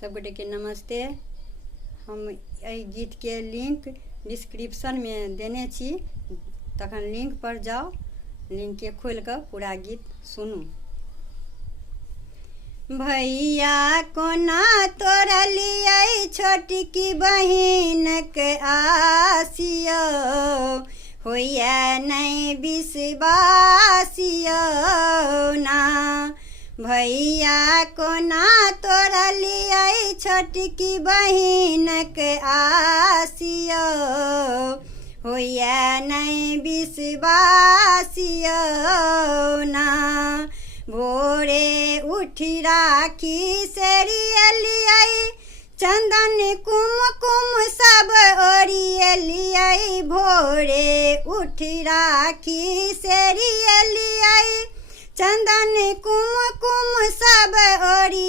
सब गोटे के नमस्ते। हम एहि गीत के लिंक डिस्क्रिप्शन में देने छी, तखन लिंक पर जाओ, लिंक के खोल कर पूरा गीत सुनू। भैया कोना तोरलियै छोटकी बहिन के आसियो, होइया नहीं विश्वासियो ना। भैया कोना तोरलियै छोटकी बहिन के आसियो, होइया नहीं विश्वासियो ना। भोरे उठी राखी सेरियलियै, चंदन कुमकुम सब ओरियलियै। भोरे उठी राखी सेरियलियै, चंदन कुमकुम सब ओरियलियै।